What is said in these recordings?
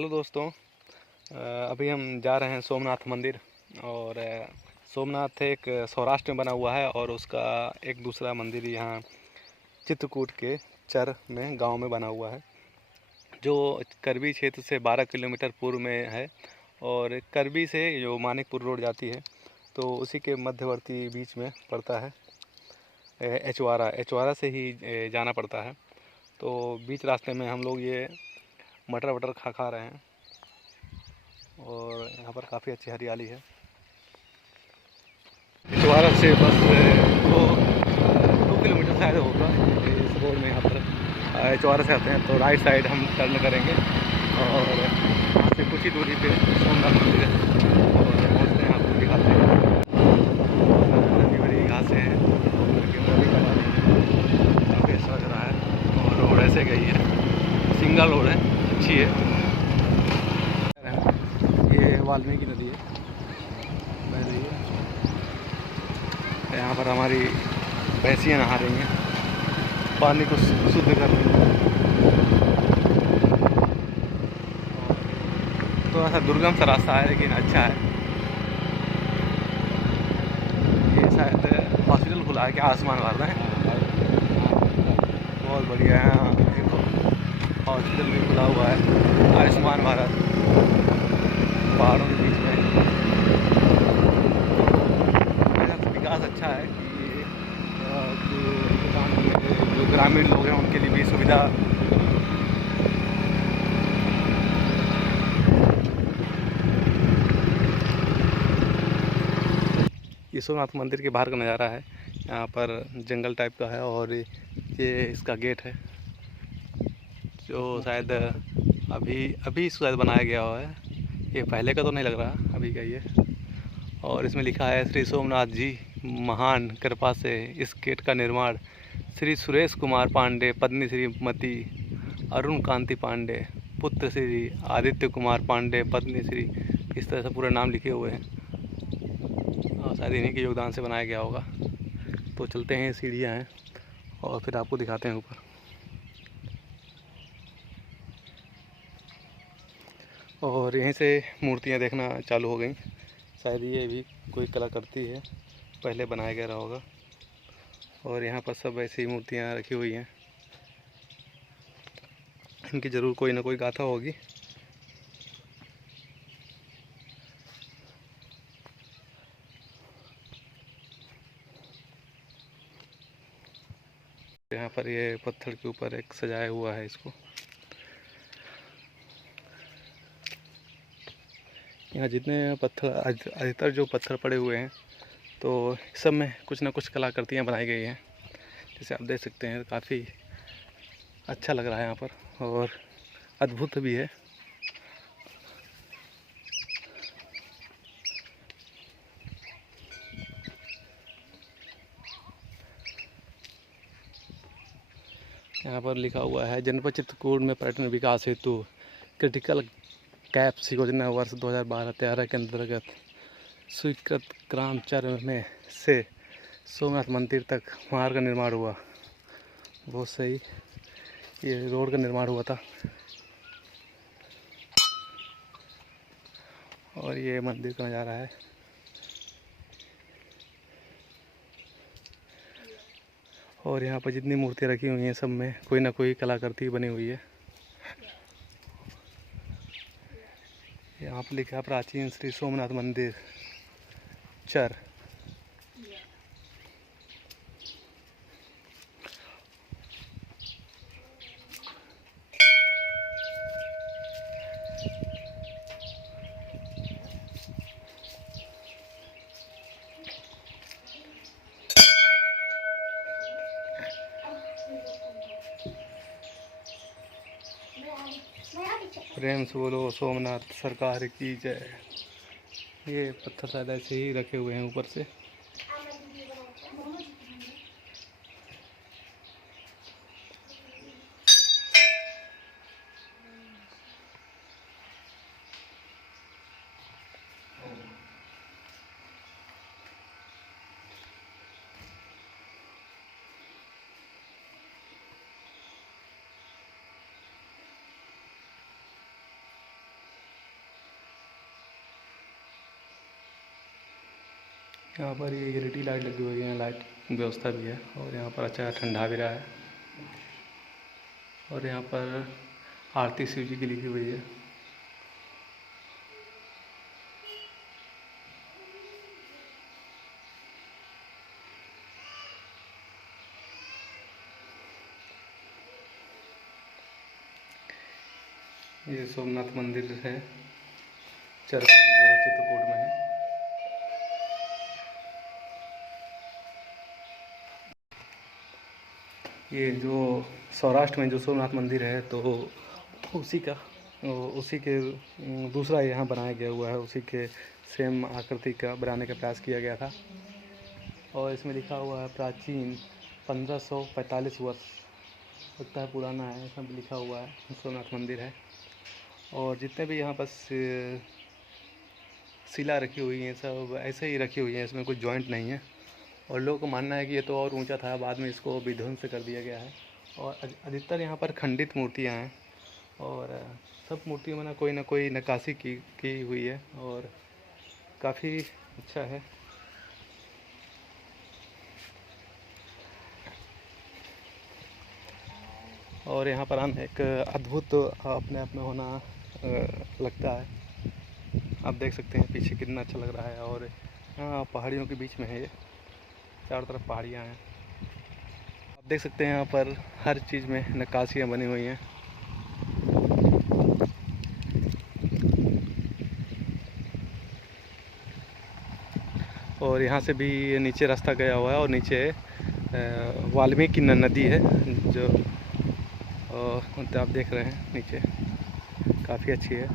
Hello दोस्तों। अभी हम जा रहे हैं सोमनाथ मंदिर। और सोमनाथ एक सौराष्ट्र में बना हुआ है और उसका एक दूसरा मंदिर यहाँ चित्रकूट के चर में गांव में बना हुआ है, जो करबी क्षेत्र से 12 किलोमीटर पूर्व में है। और करबी से जो मानिकपुर रोड जाती है तो उसी के मध्यवर्ती बीच में पड़ता है। एचवारा से ही जाना पड़ता है। तो बीच रास्ते में हम लोग ये मटर वटर खा रहे हैं और यहाँ पर काफ़ी अच्छी हरियाली है। एचवारा से बस 2 किलोमीटर शायद होगा इस रोड में। यहाँ पर एचवारा से आते हैं तो राइट साइड हम टर्न करेंगे और वहाँ से कुछ ही दूरी पे सोमनाथ मंदिर है और पहुँचते हैं, आपको दिखाते हैं। हरी भरी घासें हैं, काफ़ी अच्छा लग रहा है और रोड ऐसे गई है, सिंगल रोड है, अच्छी है। ये वाल्मीकि नदी है, बह रही है। यहाँ पर हमारी भैंसियाँ नहा रही हैं, पानी को शुद्ध कर रही हैं। थोड़ा सा दुर्गम सा रास्ता है लेकिन अच्छा है। ये शायद हॉस्पिटल खुला है, क्या आसमान वाला है, बहुत बढ़िया है। यहाँ हॉस्पिटल भी खुला हुआ है, आयुष्मान भारत, पहाड़ों के बीच में। तो विकास अच्छा है कि जो ग्रामीण लोग हैं उनके लिए भी सुविधा। ये सोमनाथ मंदिर के बाहर का नज़ारा है। यहाँ पर जंगल टाइप का है और ये इसका गेट है जो शायद अभी शायद बनाया गया हुआ है। ये पहले का तो नहीं लग रहा, अभी का ये। और इसमें लिखा है श्री सोमनाथ जी महान कृपा से इस गेट का निर्माण श्री सुरेश कुमार पांडे, पत्नी श्रीमती अरुण कांति पांडे, पुत्र श्री आदित्य कुमार पांडे, पत्नी श्री, इस तरह से पूरा नाम लिखे हुए हैं और शायद इन्हीं के योगदान से बनाया गया होगा। तो चलते हैं, सीढ़ियाँ हैं और फिर आपको दिखाते हैं ऊपर। और यहीं से मूर्तियाँ देखना चालू हो गई, शायद ये भी कोई कलाकृति है, पहले बनाया गया होगा। और यहाँ पर सब ऐसी मूर्तियाँ रखी हुई हैं, इनकी ज़रूर कोई ना कोई गाथा होगी। यहाँ पर ये पत्थर के ऊपर एक सजाया हुआ है इसको। यहाँ जितने पत्थर, अधिकतर जो पत्थर पड़े हुए हैं तो सब में कुछ ना कुछ कलाकृतियाँ बनाई गई हैं, जैसे आप देख सकते हैं। काफ़ी अच्छा लग रहा है यहाँ पर और अद्भुत भी है। यहाँ पर लिखा हुआ है जनपद चित्रकूट में पर्यटन विकास हेतु क्रिटिकल कैप्स योजना वर्ष 2012-13 के अंतर्गत स्वीकृत ग्राम चर में से सोमनाथ मंदिर तक मार्ग का निर्माण हुआ। बहुत सही, ये रोड का निर्माण हुआ था। और ये मंदिर का नज़ारा है। और यहाँ पर जितनी मूर्तियाँ रखी हुई हैं सब में कोई ना कोई कलाकृति बनी हुई है। यहाँ पर लिखा है प्राचीन श्री सोमनाथ मंदिर चर। प्रेम से बोलो सोमनाथ सरकार की जय। ये पत्थर शायद ऐसे ही रखे हुए हैं ऊपर से। यहाँ पर ये एलईडी लाइट लगी हुई है, लाइट व्यवस्था भी है और यहाँ पर अच्छा ठंडा भी रहा है। और यहाँ पर आरती शिव जी की लिखी हुई है। ये सोमनाथ मंदिर है, जो चित्रकूट में है। ये जो सौराष्ट्र में जो सोमनाथ मंदिर है तो उसी के दूसरा यहाँ बनाया गया हुआ है, उसी के सेम आकृति का बनाने का प्रयास किया गया था। और इसमें लिखा हुआ है प्राचीन 1545 वर्ष, लगता है पुराना है, सब लिखा हुआ है। सोमनाथ मंदिर है और जितने भी यहाँ पर शिला रखी हुई हैं सब ऐसे ही रखी हुई हैं, इसमें कुछ जॉइंट नहीं है। और लोगों को मानना है कि ये तो और ऊंचा था, बाद में इसको विध्वंस कर दिया गया है। और अधिकतर यहाँ पर खंडित मूर्तियाँ हैं और सब मूर्तियों में ना कोई नक्काशी की हुई है और काफ़ी अच्छा है। और यहाँ पर हम एक अद्भुत अपने आप में होना लगता है। आप देख सकते हैं पीछे कितना अच्छा लग रहा है और यहाँ पहाड़ियों के बीच में है, ये चारों तरफ पहाड़ियाँ हैं। आप देख सकते हैं यहाँ पर हर चीज़ में नक्काशियाँ बनी हुई हैं। और यहाँ से भी नीचे रास्ता गया हुआ है और नीचे वाल्मीकि नदी है जो आप देख रहे हैं नीचे, काफ़ी अच्छी है।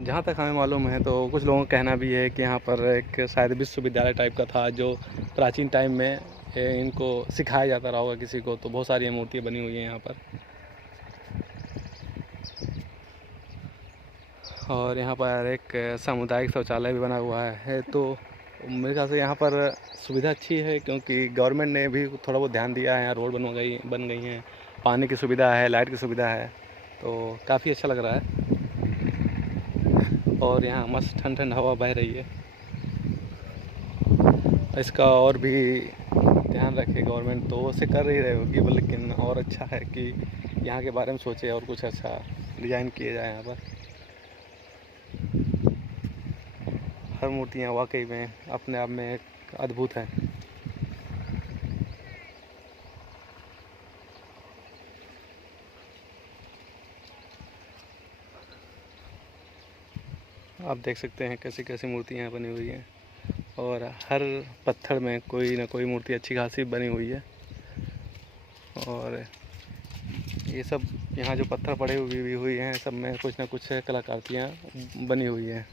जहाँ तक हमें मालूम है तो कुछ लोगों का कहना भी है कि यहाँ पर एक शायद विश्वविद्यालय टाइप का था, जो प्राचीन टाइम में इनको सिखाया जाता रहा होगा किसी को। तो बहुत सारी मूर्तियाँ बनी हुई हैं यहाँ पर। और यहाँ पर एक सामुदायिक शौचालय भी बना हुआ है। तो मेरे ख्याल से यहाँ पर सुविधा अच्छी है, क्योंकि गवर्नमेंट ने भी थोड़ा बहुत ध्यान दिया है। यहाँ रोड बन गई हैं, पानी की सुविधा है, लाइट की सुविधा है, तो काफ़ी अच्छा लग रहा है। और यहाँ मस्त ठंड हवा बह रही है। इसका और भी ध्यान रखे गवर्नमेंट, तो उसे कर ही रही होगी, लेकिन और अच्छा है कि यहाँ के बारे में सोचे और कुछ अच्छा डिज़ाइन किया जाए यहाँ पर। हर मूर्तियाँ वाकई में अपने आप में एक अद्भुत हैं। आप देख सकते हैं कैसी कैसी मूर्तियाँ बनी हुई हैं और हर पत्थर में कोई ना कोई मूर्ति अच्छी खासी बनी हुई है। और ये सब यहाँ जो पत्थर पड़े हुए हैं, सब में कुछ ना कुछ कलाकृतियाँ बनी हुई हैं।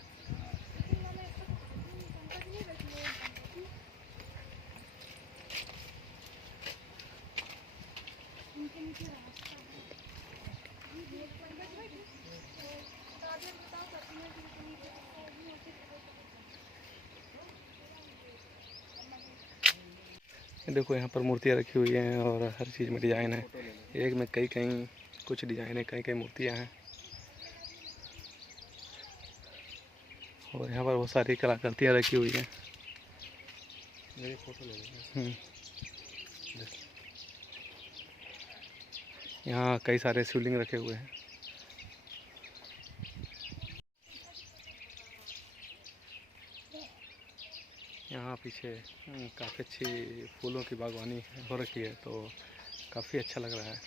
देखो यहाँ पर मूर्तियाँ रखी हुई हैं और हर चीज़ में डिज़ाइन है। एक में कई कुछ डिज़ाइन है, कई मूर्तियाँ हैं। और यहाँ पर बहुत सारी कलाकृतियाँ रखी हुई हैं। मेरी फोटो ले लीजिए। यहाँ कई सारे शिवलिंग रखे हुए हैं। यहाँ पीछे काफ़ी अच्छी फूलों की बागवानी हो रखी है, तो काफ़ी अच्छा लग रहा है।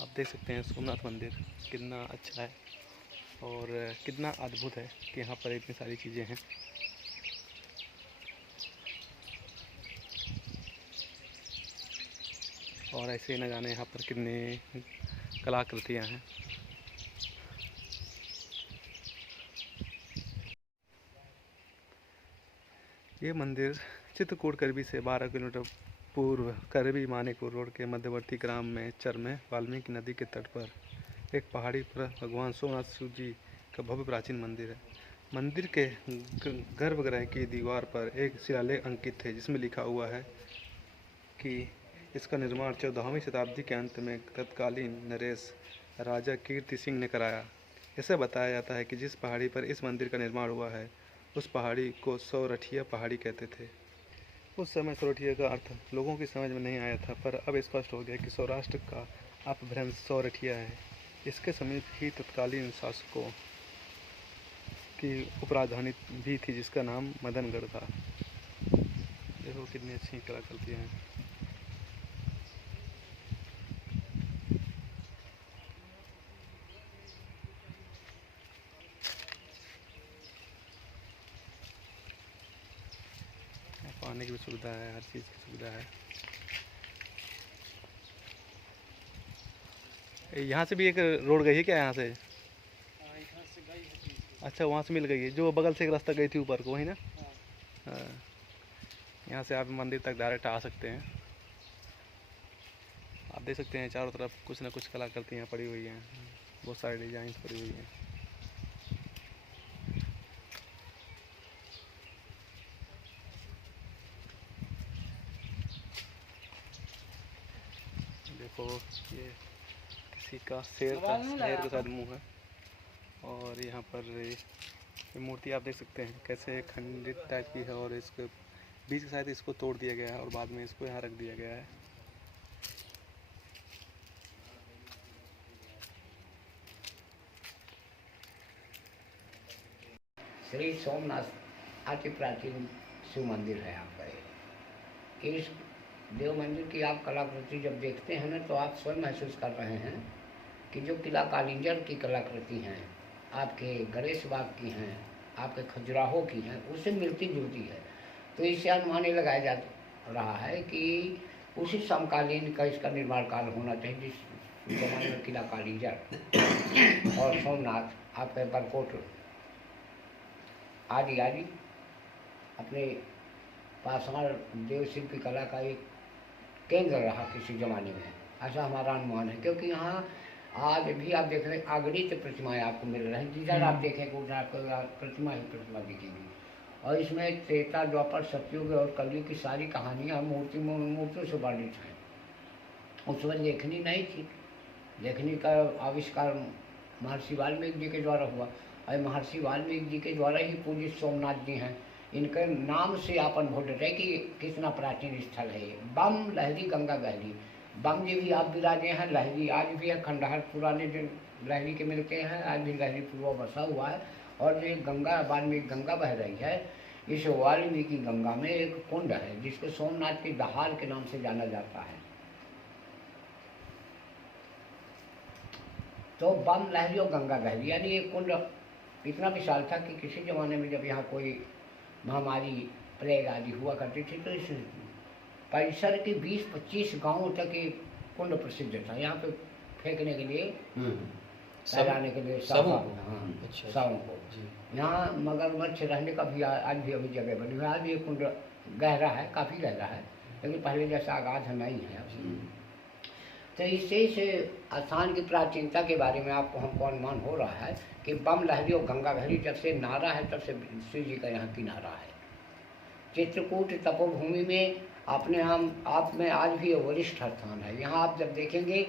आप देख सकते हैं सोमनाथ मंदिर कितना अच्छा है और कितना अद्भुत है कि यहाँ पर इतनी सारी चीज़ें हैं। और ऐसे ही न जाने यहाँ पर कितनी कलाकृतियाँ हैं। ये मंदिर चित्रकूट करबी से 12 किलोमीटर पूर्व करबी मानिकपुर रोड के मध्यवर्ती ग्राम में चर में वाल्मीकि नदी के तट पर एक पहाड़ी पर भगवान सोमनाथ शिव जी का भव्य प्राचीन मंदिर है। मंदिर के गर्भगृह की दीवार पर एक शिलालेख अंकित है, जिसमें लिखा हुआ है कि इसका निर्माण 14वीं शताब्दी के अंत में तत्कालीन नरेश राजा कीर्ति सिंह ने कराया। ऐसा बताया जाता है कि जिस पहाड़ी पर इस मंदिर का निर्माण हुआ है उस पहाड़ी को सौरठिया पहाड़ी कहते थे। उस समय सौरठिया का अर्थ लोगों की समझ में नहीं आया था, पर अब स्पष्ट हो गया कि सौराष्ट्र का अपभ्रंश सौरठिया है। इसके समीप ही तत्कालीन शासकों की उपराजधानी भी थी जिसका नाम मदनगढ़ था। देखो कितनी अच्छी कलाकृतियाँ हैं। पानी की भी सुविधा है, हर चीज़ की सुविधा है। यहाँ से भी एक रोड गई है क्या? यहाँ से गई है। अच्छा, वहाँ से मिल गई है, जो बगल से एक रास्ता गई थी ऊपर को, वही ना? हाँ। यहाँ से आप मंदिर तक डायरेक्ट आ सकते हैं। आप देख सकते हैं चारों तरफ कुछ ना कुछ कलाकृतियाँ पड़ी हुई हैं, बहुत सारी डिजाइन पड़ी हुई हैं। देखो ये किसी का शेर का शायद मुँह है, और यहाँ पर ये मूर्ति आप देख सकते हैं कैसे खंडित टाइप की है, और इसके बीच के शायद इसको तोड़ दिया गया है और बाद में इसको यहाँ रख दिया गया है। श्री सोमनाथ अति प्राचीन शिव मंदिर है यहाँ पर। इस देव मंदिर की आप कलाकृति जब देखते हैं ना तो आप स्वयं महसूस कर रहे हैं कि जो किला कालिंजर की कलाकृति हैं, आपके गणेश बाग की हैं, आपके खजुराहो की हैं, उससे मिलती जुलती है। तो इससे अनुमान ये लगाया जा रहा है कि उसी समकालीन का इसका निर्माण काल होना चाहिए जिस जमाने में किला कालिंजर और सोमनाथ आपके बरकोट आदि आदि अपने पाषाण देव शिल्पी कला का एक केंद्र रहा किसी जमाने में, ऐसा हमारा अनुमान है। क्योंकि यहाँ आज भी आप देख रहे हैं अगणित प्रतिमाएं आपको मिल रही हैं, जिधर आप देखेंगे उधर आपको प्रतिमा ही प्रतिमा दिखेगी। और इसमें त्रेता द्वापर सतयुग और कलयुग की सारी कहानियाँ मूर्तियों से वर्णित हैं। उस समय लेखनी नहीं थी, लेखनी का आविष्कार महर्षि वाल्मीकि जी के द्वारा हुआ, और महर्षि वाल्मीकि जी के द्वारा ही पूजित सोमनाथ जी हैं। इनके नाम से आप अनुभव है कि कितना प्राचीन स्थल है ये। बम लहरी गंगा गहरी, बम जी भी आप विराजे हैं, लहरी आज भी है। खंडहर पुराने जो लहरी के मिलते हैं आज भी लहरी पूर्व बसा हुआ है। और जो गंगा वाल्मीकि गंगा बह रही है, इस वाल्मीकि गंगा में एक कुंड है जिसको सोमनाथ की दहाल के नाम से जाना जाता है। तो बम लहरी और गंगा गहरी यानी एक कुंड इतना विशाल था कि किसी जमाने में जब यहाँ कोई महामारी प्लेग आदि हुआ करती थी तो इस परिसर के 20-25 गांवों तक ये कुंड प्रसिद्ध था। यहाँ पे फेंकने के लिए, तैराने के लिए सावों को। यहाँ मगरमच्छ रहने का भी आज भी अभी जगह बनी हुई है। आज भी ये कुंड गहरा है, काफ़ी गहरा है, लेकिन पहले जैसा आगाज नहीं है अब। तो इससे इस स्थान की प्राचीनता के बारे में आपको हमको अनुमान हो रहा है कि बम लहरी और गंगा गहरी जब से नारा है तब से शिव जी का यहाँ की नारा है। चित्रकूट तपोभूमि में अपने आप में आज भी वरिष्ठ स्थान है। यहाँ आप जब देखेंगे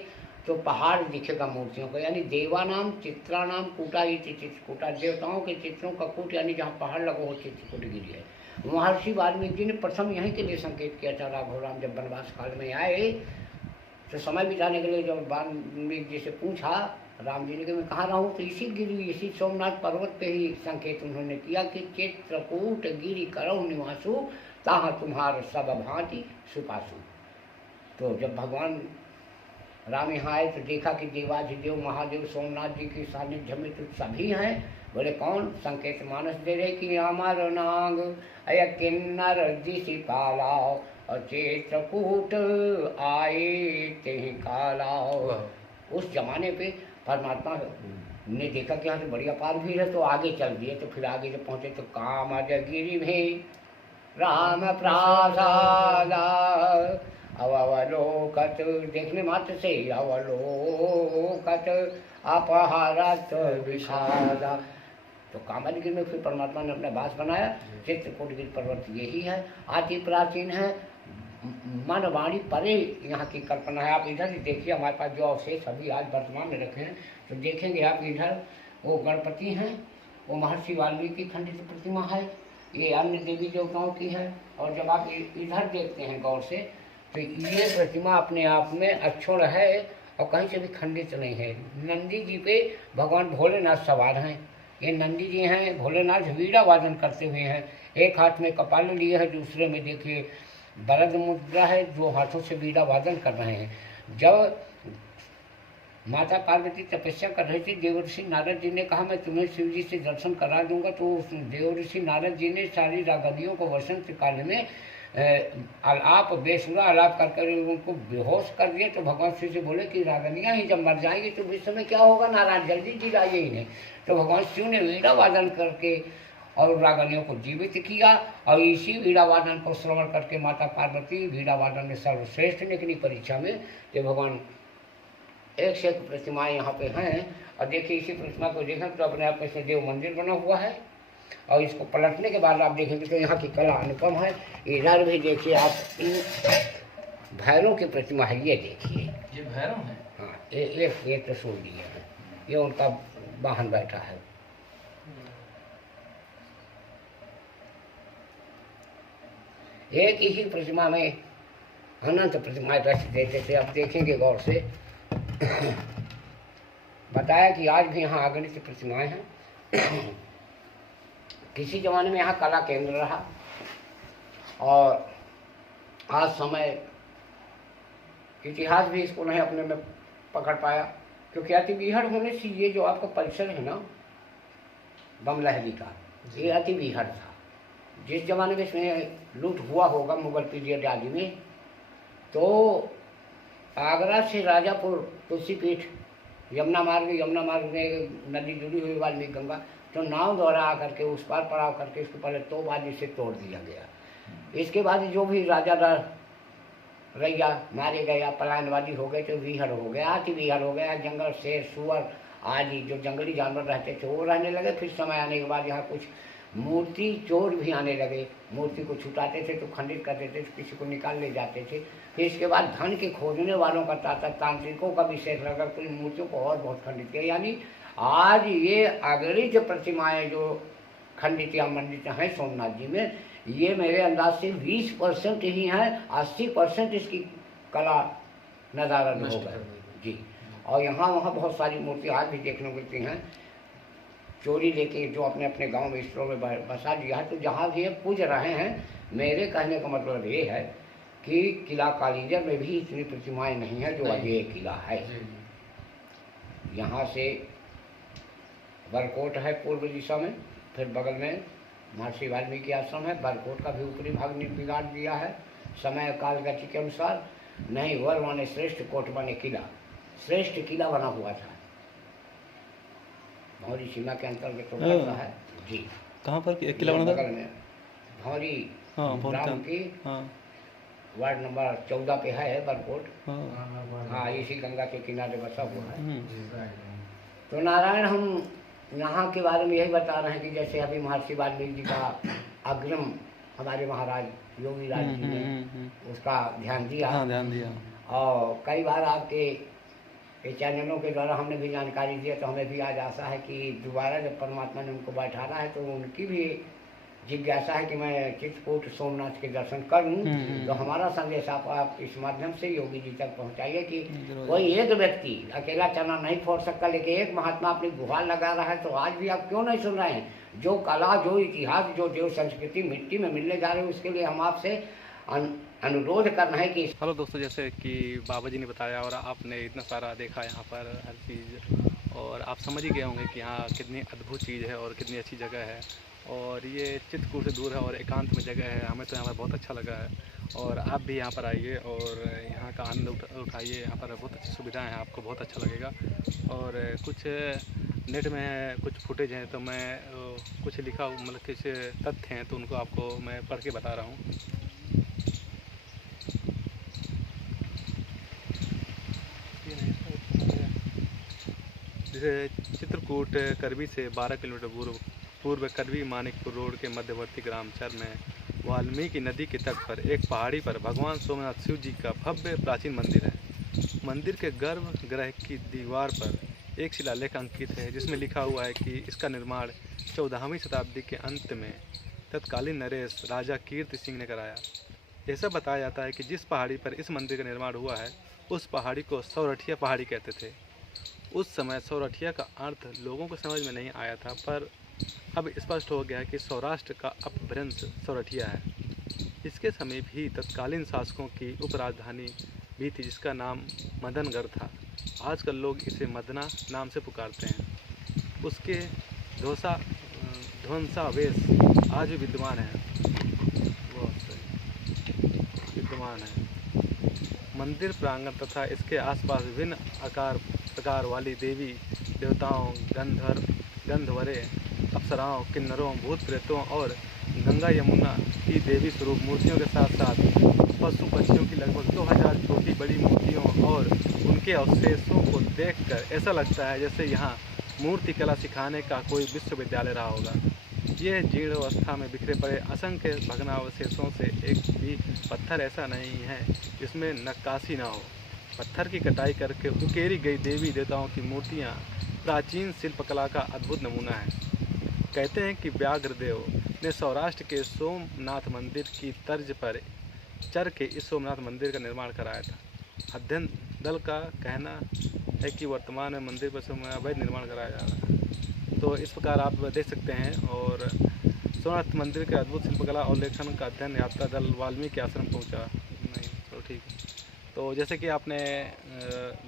तो पहाड़ दिखेगा मूर्तियों का, यानी देवानाम चित्रानाम कूटा ही चित्रकूटा, देवताओं के चित्रों का कूट यानी जहाँ पहाड़ लगा हो चित्रकूटगिरी है। महर्षि वाल्मीकि जी ने प्रथम यहीं के लिए संकेत किया था। राघव जब वनवास काल में आए तो समय बिताने के लिए जब वाल्मीकि जी से पूछा राम जी ने कि मैं कहाँ रहूँ, तो इसी गिरी इसी सोमनाथ पर्वत पे ही संकेत उन्होंने किया कि चित्रकूट गिरी करहु निवासु ताहाँ तुम्हार सब भांति सुपासु। तो जब भगवान राम यहाँ आए तो देखा कि देवाधिदेव महादेव सोमनाथ जी के सानिध्य में तो सभी हैं। बोले कौन? संकेत मानस दे रहे कि अमर नाग अय किन्नर दिशि पालाओ और चित्रकूट आए ते कालाओ। उस जमाने पे परमात्मा ने देखा कि यहाँ से बड़ी अपार भीड़ है तो आगे चल दिए। तो फिर आगे जब पहुँचे तो कामदगिरि में राम प्रासाद अवलोकत, देखने मात्र से अवलोकत अपहरत विषादा। तो कामदगिरि में फिर परमात्मा ने अपना वास बनाया। चित्रकूटगिरि पर्वत यही है, अति प्राचीन है। मन वाणी परे यहाँ की कल्पना है। आप इधर ही देखिए, हमारे पास जो अवशेष अभी आज वर्तमान में रखे हैं तो देखेंगे आप, इधर वो गणपति हैं, वो महर्षि वाल्मीकि खंडित प्रतिमा है, ये अन्य देवी देवताओं की है। और जब आप इधर देखते हैं गौर से तो ये प्रतिमा अपने आप में अक्षुण है और कहीं से भी खंडित नहीं है। नंदी जी पे भगवान भोलेनाथ सवार हैं। ये नंदी जी हैं, भोलेनाथ वीणा वादन करते हुए हैं, एक हाथ में कपाल लिए है, दूसरे में देखिए वरद मुद्रा है, दो हाथों से वीणा वादन कर रहे हैं। जब माता पार्वती तपस्या कर रही थी, देवर्षि नारद जी ने कहा मैं तुम्हें शिव जी से दर्शन करा दूंगा, तो उस देवर्षि नारद जी ने सारी रागनियों को वसंत काल में आलाप बेसुरा आलाप कर उनको बेहोश कर दिए। तो भगवान शिव से बोले कि रागनियाँ ही जब मर जाएंगी तो इस समय क्या होगा, नारायण जल्दी जिलाइए इन्हें। तो भगवान शिव ने वीणा वादन करके और रागनियों को जीवित किया, और इसी वीणा वादन को श्रवण करके माता पार्वती वीणा वादन में सर्वश्रेष्ठ निकली परीक्षा में। तो भगवान एक से एक प्रतिमाएँ यहाँ पे हैं। और देखिए इसी प्रतिमा को देखें तो अपने आप में से देव मंदिर बना हुआ है, और इसको पलटने के बाद आप देखेंगे तो यहाँ की कला अनुपम है। इधर भी देखिए आप, इन भैरव की प्रतिमा है, ये देखिए, ये भैरव है। हाँ, ये त्रिशूल दिए हैं, ये उनका वाहन बैठा है। एक ही प्रतिमा में अनंत प्रतिमाएं रच देते थे। अब देखेंगे गौर से, बताया कि आज भी यहाँ अगणित प्रतिमाएं हैं। किसी जमाने में यहाँ कला केंद्र रहा, और आज समय इतिहास भी इसको नहीं अपने में पकड़ पाया, क्योंकि अति बीहड़ होने से ये जो आपका परिसर है ना बमलहरी का, ये अति बीहड़ था। जिस जमाने में इसमें लूट हुआ होगा मुगल पीरियड आदि में, तो आगरा से राजापुर तुलसीपीठ, यमुना मार्ग में नदी जुड़ी हुई वाल्मीकि गंगा, तो नाव द्वारा आकर के उस पार पड़ाव करके इसको पहले तोबाजी से तोड़ दिया गया। इसके बाद जो भी राजा रैया मारे गए या पलायनवादी हो गए तो विहड़ हो गया, अति विहड़ हो गया। जंगल शेर सुअर आदि जो जंगली जानवर रहते थे वो रहने लगे। फिर समय आने के बाद यहाँ कुछ मूर्ति चोर भी आने लगे, मूर्ति को छुटाते थे तो खंडित करते थे, तो किसी को निकाल ले जाते थे। फिर इसके बाद धन के खोजने वालों का ताता तांत्रिकों का विशेष लगा तो इन मूर्तियों को और बहुत खंडित किया। यानी आज ये अगणित प्रतिमाएं जो खंडित या मंडित हैं सोमनाथ जी में, ये मेरे अंदाज से 20% ही हैं, 80% इसकी कला नज़ारा हो गए जी। और यहाँ वहाँ बहुत सारी मूर्ति आज भी देखने को मिलती हैं, चोरी लेके जो अपने अपने गांव में स्टोर में बसा दिया है। तो जहाँ भी ये पूज रहे हैं, मेरे कहने का मतलब ये है कि किला कालीजर में भी इतनी प्रतिमाएं नहीं है जो अजय किला है। यहाँ से बरकोट है पूर्व दिशा में, फिर बगल में महर्षि वाल्मीकि आश्रम है। बरकोट का भी ऊपरी भाग बिगाड़ दिया है समय काल गति के अनुसार। नहीं, वर माने श्रेष्ठ, कोट माने किला, श्रेष्ठ किला बना हुआ था, भौरी सीमा के अंतर्गत तो पड़ता है जी। कहाँ पर किला बना था? बगल में भौरी ग्राम की वार्ड नंबर 14 पे है बरकोट। हाँ, इसी गंगा के किनारे बसा हुआ है। तो नारायण, हम यहाँ के बारे में यही बता रहे हैं कि जैसे अभी महर्षि वाल्मीकि जी का अग्रिम हमारे महाराज योगी राज जी ने उसका ध्यान दिया। हाँ, ध्यान दिया। और कई बार आपके चैनलों के द्वारा हमने भी जानकारी दी, तो हमें भी आज आशा है कि दोबारा जब परमात्मा ने उनको बैठाना है तो उनकी भी जिज्ञासा है कि मैं चित्रकूट सोमनाथ के दर्शन करूं। तो हमारा संदेश आप इस माध्यम से योगी जी तक पहुंचाइए कि कोई एक व्यक्ति अकेला चना नहीं फोड़ सकता, लेकिन एक महात्मा अपनी गुहार लगा रहा है। तो आज भी आप क्यों नहीं सुन रहे हैं? जो कला, जो इतिहास, जो देव संस्कृति मिट्टी में मिलने जा रही है, उसके लिए हम आपसे अनुरोध करना है कि हेलो दोस्तों, जैसे कि बाबा जी ने बताया और आपने इतना सारा देखा यहाँ पर हर चीज़, और आप समझ ही गए होंगे कि यहाँ कितनी अद्भुत चीज़ है और कितनी अच्छी जगह है। और ये चित्रकूट से दूर है और एकांत में जगह है। हमें तो यहाँ पर बहुत अच्छा लगा है, और आप भी यहाँ पर आइए और यहाँ का आनंद उठाइए। यहाँ पर बहुत अच्छी सुविधाएं हैं, आपको बहुत अच्छा लगेगा। और कुछ नेट में कुछ फुटेज हैं तो मैं कुछ लिखा, मतलब कुछ तथ्य हैं तो उनको आपको मैं पढ़ के बता रहा हूँ। जैसे चित्रकूट करवी से 12 किलोमीटर पूर्व करवी मानिकपुर रोड के मध्यवर्ती ग्राम चर में वाल्मीकि नदी के तट पर एक पहाड़ी पर भगवान सोमनाथ शिव जी का भव्य प्राचीन मंदिर है। मंदिर के गर्भगृह की दीवार पर एक शिलालेख अंकित है जिसमें लिखा हुआ है कि इसका निर्माण 14वीं शताब्दी के अंत में तत्कालीन नरेश राजा कीर्ति सिंह ने कराया। ऐसा बताया जाता है कि जिस पहाड़ी पर इस मंदिर का निर्माण हुआ है उस पहाड़ी को सौरठिया पहाड़ी कहते थे। उस समय सौरठिया का अर्थ लोगों को समझ में नहीं आया था, पर अब स्पष्ट हो गया है कि सौराष्ट्र का अपभ्रंश सौरठिया है। इसके समीप ही तत्कालीन शासकों की उपराजधानी भी थी जिसका नाम मदनगढ़ था। आजकल लोग इसे मदना नाम से पुकारते हैं। उसके ध्वंसावशेष आज भी विद्यमान है। मंदिर प्रांगण तथा इसके आसपास विभिन्न आकार प्रकार वाली देवी देवताओं, गंधर्वों, अप्सराओं, किन्नरों, भूत प्रेतों और गंगा यमुना की देवी स्वरूप मूर्तियों के साथ साथ पशु पक्षियों की लगभग 2000 छोटी बड़ी मूर्तियों और उनके अवशेषों को देखकर ऐसा लगता है जैसे यहाँ मूर्ति कला सिखाने का कोई विश्वविद्यालय रहा होगा। यह जीर्ण अवस्था में बिखरे पड़े असंख्य भग्नावशेषों से एक भी पत्थर ऐसा नहीं है जिसमें नक्काशी ना हो। पत्थर की कटाई करके उकेरी गई देवी देवताओं की मूर्तियाँ प्राचीन शिल्पकला का अद्भुत नमूना है। कहते हैं कि व्याघ्रदेव ने सौराष्ट्र के सोमनाथ मंदिर की तर्ज पर चर के इस सोमनाथ मंदिर का निर्माण कराया था। अध्ययन दल का कहना है कि वर्तमान में मंदिर पर अवैध निर्माण कराया जा रहा है। तो इस प्रकार आप देख सकते हैं। और सोमनाथ मंदिर के अद्भुत शिल्पकला और लेखन का अध्ययन यात्रा दल वाल्मीकि आश्रम पहुंचा। नहीं, तो ठीक है। तो जैसे कि आपने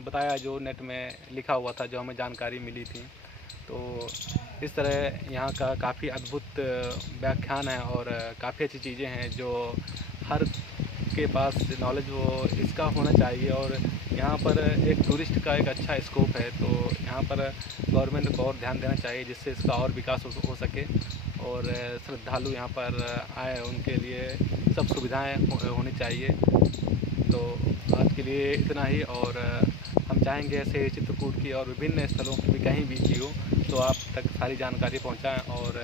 बताया जो नेट में लिखा हुआ था, जो हमें जानकारी मिली थी, तो इस तरह यहाँ का काफ़ी अद्भुत व्याख्यान है और काफ़ी अच्छी चीज़ें हैं जो हर के पास नॉलेज वो इसका होना चाहिए। और यहाँ पर एक टूरिस्ट का एक अच्छा स्कोप है, तो यहाँ पर गवर्नमेंट को और ध्यान देना चाहिए जिससे इसका और विकास हो सके और श्रद्धालु यहाँ पर आए उनके लिए सब सुविधाएं होनी चाहिए। तो आज के लिए इतना ही। और हम चाहेंगे ऐसे चित्रकूट की और विभिन्न स्थलों की भी कहीं भी की हो तो आप तक सारी जानकारी पहुँचाएँ और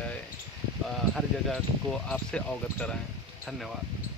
हर जगह को आपसे अवगत कराएँ। धन्यवाद।